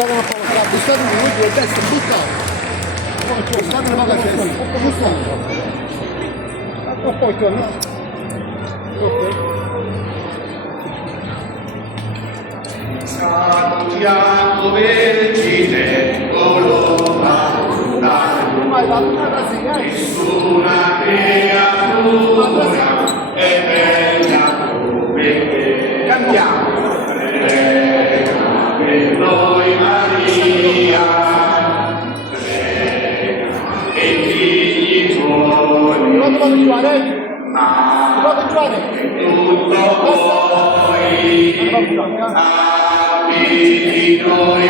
Buscate un po', buscate un po' di testa, buttare. Buscate un po' la testa, buscate un po'. E poi torna. Salutiamo Vergine, colomba, nessuna creatura è bella come te. Cantiamo. Prega per noi Maria, prega che i figli tuoi, ma tutto voi, abiti noi